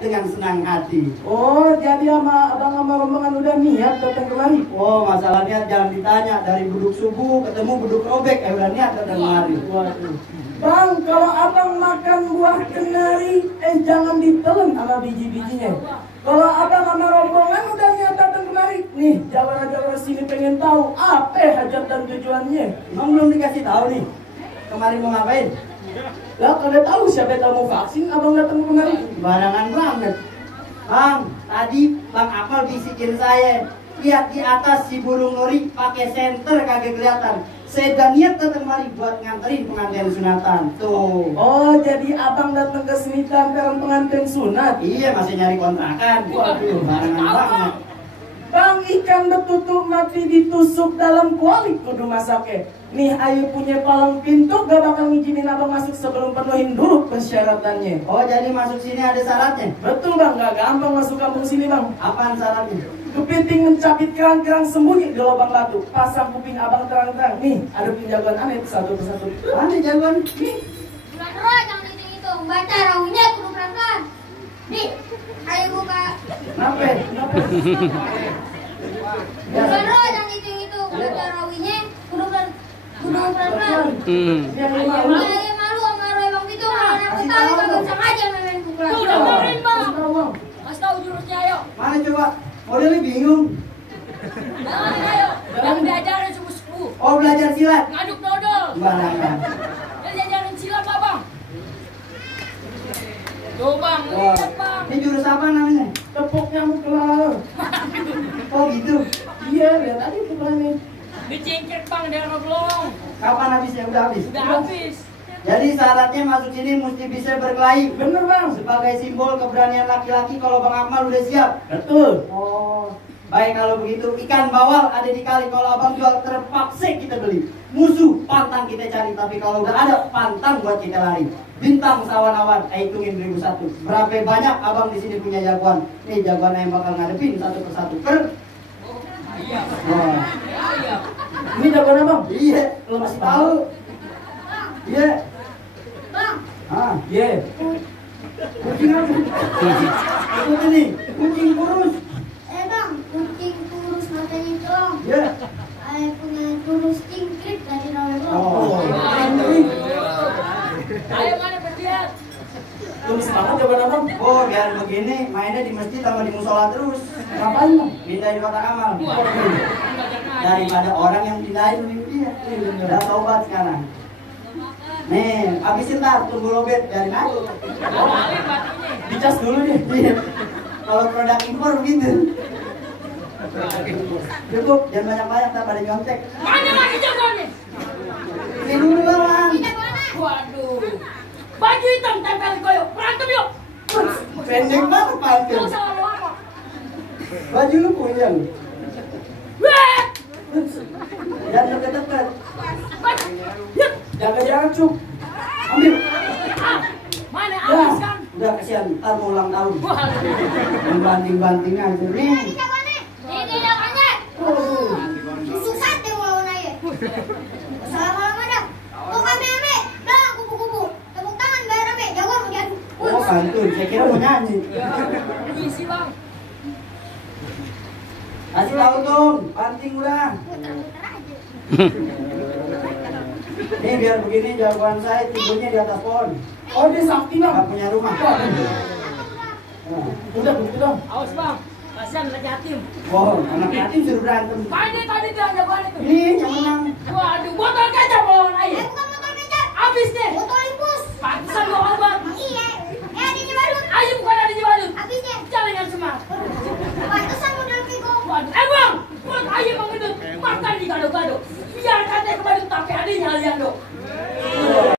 dengan senang hati. Oh, jadi abang sama rombongan udah niat datang kemari? Oh, masalah niat jangan ditanya. Dari buduk subuh ketemu buduk robek, udah niat datang kemari. Waduh. Bang, kalau abang makan buah kenari, jangan ditelan sama biji-bijinya. Kalau abang sama rombongan udah niat datang kemari, nih jawara-jawara sini pengen tahu apa hajat dan tujuannya. Emang belum dikasih tahu nih, kemarin mau ngapain? Lah, kalian tahu siapa yang mau vaksin, abang datang kemari? Barangan banget. Bang, tadi Bang Akmal bisikin saya, lihat di atas si burung nuri pakai senter kagak kelihatan. Saya udah niat datang kemari buat nganterin pengantin sunatan. Tuh. Oh, jadi abang datang ke sini lantaran pengantin sunat? Iya, masih nyari kontrakan. Waduh, barangan banget. Bang, ikan betutuk mati ditusuk dalam kuali kudu masaknya. Nih, ayo punya palang pintu gak bakal ngizinin abang masuk sebelum penuhin dulu persyaratannya. Oh, jadi masuk sini ada syaratnya? Betul bang, gak gampang masuk kampung sini bang. Apaan syaratnya? Kepiting mencapit kerang-kerang sembunyi di lubang batu. Pasang kuping abang terang-terang. Nih, ada penjagoan aneh satu persatu. Mana jagoan? Nih. Bro, jangan dihitung. Baca rawinya kudu pelan-pelan. Nih, ayo buka. Kenapa? Kenapa? Bro, jangan dihitung. Baca rawinya kudu pelan-pelan. Saya malu sama Roy bang itu. Kalau aku tahu kagak bisa aja main pukulan. Udah kemarin bang. Kasih tahu jurusnya ayo. Mana coba? Modelnya bingung. Jangan ayo. Yang diajarin subuh-subuh. Oh, belajar silat. Ngaduk dodol. Barangan. Yang diajarin silat apa bang? Tuh bang, Wah, lihat bang. ini jurus apa namanya? Tepuk nyamuk kelar. Oh gitu. Iya, lihat aja pukulannya. Dicengket bang, dia belum. Kapan habisnya? Udah habis. Udah habis. Jadi syaratnya masuk sini mesti bisa berkelahi. Bener bang. Sebagai simbol keberanian laki-laki kalau Bang Akmal udah siap. Betul. Oh. Baik kalau begitu, ikan bawal ada di kali. Kalau abang jual terpaksa kita beli. Musuh pantang kita cari, tapi kalau udah ada pantang buat kita lari. Bintang sawan-awan, hitungin 1001. Berapa banyak abang di sini punya jagoan? Nih jagoan yang bakal ngadepin satu persatu. Iya. Wah. Iya. Ini jagoan abang? Iya, lo masih tahu? Iya. Bang, Ah, Iya. kucing apa? Itu nih, kucing kurus. bang, kucing kurus matanya dong. Iya. Ayo punya kurus cingkrik dari Roy bang. Oh. Ayo mana berlihat. Tulis banget jagoan abang. Oh, biar begini mainnya di masjid sama di musola terus. Ngapain bang? Pindah di kotak amal. Waduh. Daripada orang yang pindahin lebih dia. Udah tobat sekarang. Nih, habisin ntar, tunggu lobet dari aja. Dicas dulu deh. Iya. Kalau produk impor begitu. Cukup, jangan banyak-banyak, tak pada nyontek. Mana lagi jagoannya? Ini dulu bang. Tidak mana? Waduh. Baju hitam tempel koyo. Berantem yuk. Pendek banget pantil. Gak usah lama-lama. Baju lu punya lu. Weh. Jangan deket-deket. Yuk. Jaga jarak cuk. Ambil. Ah, mana habis kan? Udah kasihan, ntar mau ulang tahun. Waduh. Banting-banting aja. Nih. Ini jagoannya. Ini jagoannya. Susah deh mau nanya. Assalamualaikum dah. Kok ame-ame? Dah, kupu-kupu. Tepuk tangan bayar ame. Jagoan mau diadu. Oh pantun, saya kira mau nyanyi. Isi bang. Kasih tahu dong, panting udah. Muter-muter aja. Nih biar begini jagoan saya tidurnya di atas pohon. Oh, dia sakti bang. Gak punya rumah. Nah. Udah begitu dong. Awas bang. Kasihan anak yatim. Oh, anak yatim suruh berantem. Tadi dia jagoan itu. Nih yang menang. Waduh, botol kecap lawan air. Bukan motor kecap. Habis deh. Botol impus. Pantesan lo obat. Iya. Adanya badut. Ayo bukan adanya badut. Habisnya. Jalan yang semangat. Pantesan model Vigo. Waduh, bang. Buat ayo bang gendut. Makan di gado-gado. Biar katanya ke badut tapi adanya Aliando.